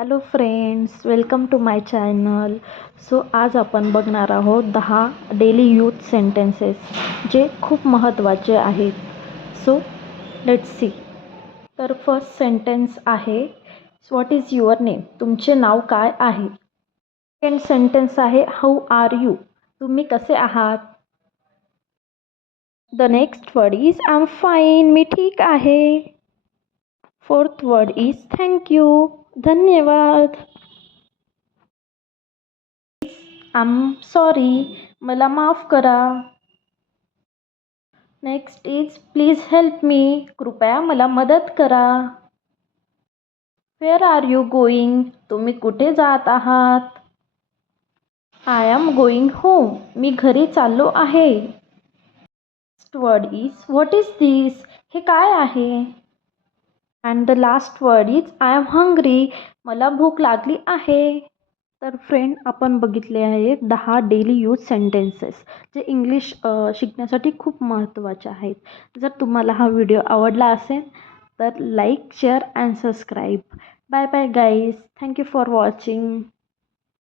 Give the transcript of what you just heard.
Hello friends welcome to my channel so आज आपण बघणार आहोत दहा डेली यूथ सेंटेन्सेस जे खूप महत्त्वाचे आहेत. सो लेट्स सी तर फर्स्ट सेंटेन्स आहे व्हॉट इज युअर नेम तुमचे नाव काय आहे? सेकंड सेंटेन्स आहे हाऊ आर यू तुम्ही कसे आहात? The next word is I am fine मी ठीक आहे. फोर्थ वर्ड इज थँक्यू धन्यवाद. आम सॉरी मला माफ करा. Next is please help me कृपया मला मदत करा. वेअर आर यू गोईंग तुम्ही कुठे जात आहात? आय एम गोईंग होम मी घरी चाललो आहे. Word is what is this हे काय आहे? And the last word is I am hungry मला भूक लागली आहे. तर फ्रेंड आपण बघितले आहे दहा डेली यूज सेंटेन्सेस जे इंग्लिश शिकण्यासाठी खूप महत्त्वाचे आहेत. जर तुम्हाला हा व्हिडिओ आवडला असेल तर like share and subscribe bye bye guys thank you for watching